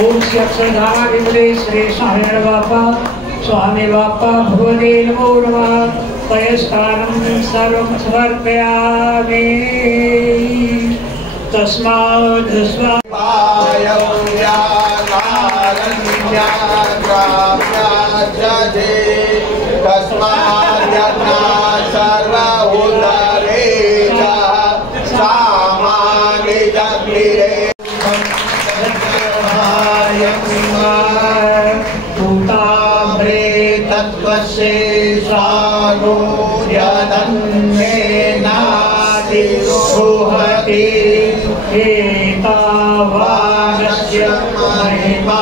ओम श्री अक्षरधाम विमले श्री स्वामी बापा स्वामी बापा भगवते नमो नमः। पयस्तानं सर्वं समर्पयामि। तस्मात् महिमा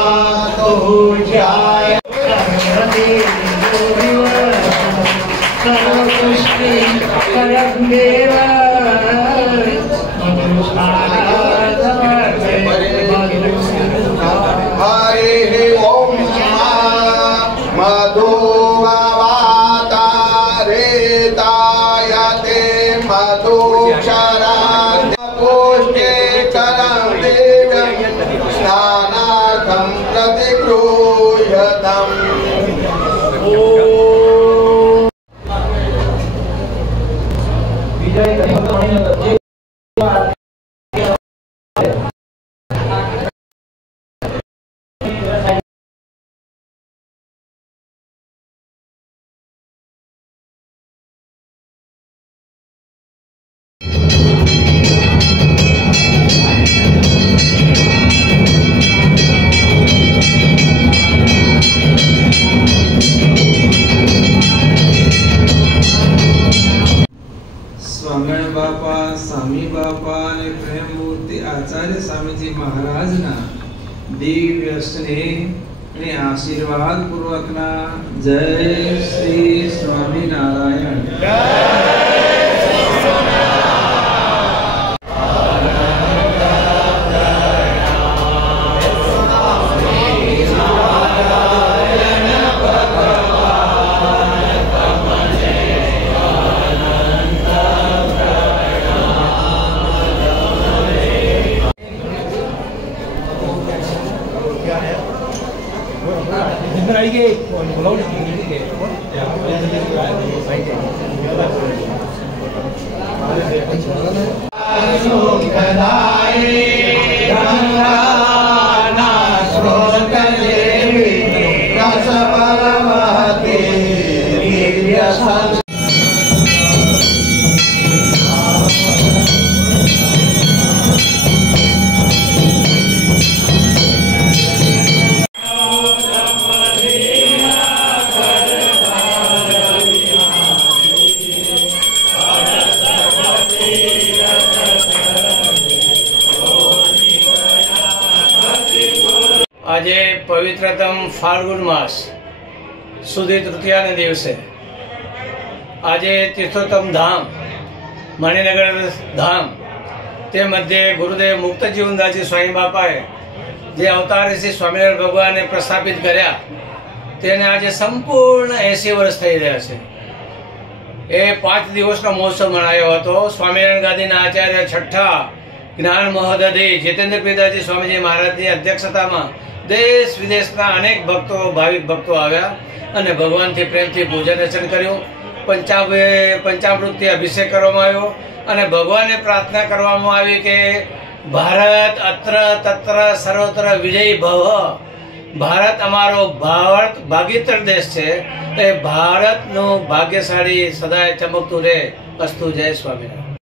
स्वामी बापा ने प्रेम मूर्ति आचार्य स्वामीजी महाराज ना दिव्य स्नेह ने आशीर्वाद पूर्वक ना जय श्री स्वामी नारायण। આજે પવિત્રતમ ફાલ્ગુન માસ સુધી તૃતીયાને દિવસે આજે તીર્થોત્તમ ધામ મણિનગર ધામ તે મધ્યે ગુરુદેવ મુક્તજીવનદાસજી સ્વામી બાપાએ જે અવતાર શ્રી સ્વામિનારાયણ ભગવાને પ્રસ્થાપિત કર્યા તેને આજે સંપૂર્ણ 80 વર્ષ થઈ રહ્યા છે। એ 5 દિવસનો મહોત્સવ મનાયો હતો। સ્વામિનારાયણ ગાદીના આચાર્ય છઠ્ઠા જ્ઞાન મહોદધિ જીતેન્દ્ર પ્રિયદાસજી સ્વામીજી મહારાજની અધ્યક્ષતામાં देश विदेशना अनेक भक्तों भाविक भक्तों आव्या अने भगवानथी प्रेमथी पूजन अर्चन कर्युं। पंचामृतथी अभिषेक करवामां आव्यो अने भगवाने प्रार्थना करवामां आवी के भारत अत्र तत्र सर्वत्र विजयी भव। भारत अमारो भागीतर देश छे। ए भारतनुं भाग्यशाળી सदाय चमकतुं रहे। अस्तु। जय स्वामिनारायण।